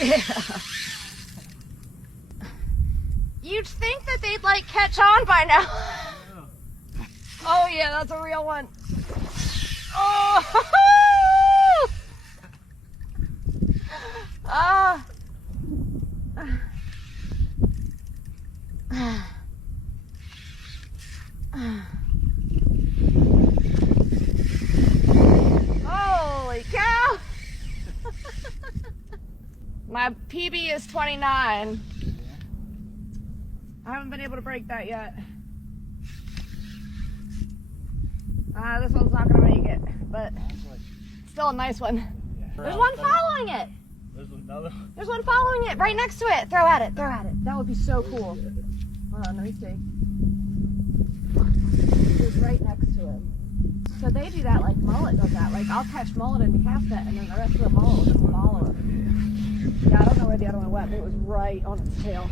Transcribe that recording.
Yeah. You'd think that they'd like catch on by now. Oh yeah, that's a real one. Oh. Ah. Holy cow! My PB is 29. I haven't been able to break that yet. This one's not gonna make it, but still a nice one. There's one following it. There's another. There's one following it right next to it. Throw at it, throw at it. That would be so cool. Hold on, let me see. It's right next to it. So they do that like mullet does that. Like I'll catch mullet and cast it, and then the rest of the mullet will come follow it. Yeah, I don't know where the other one went, but it was right on its tail.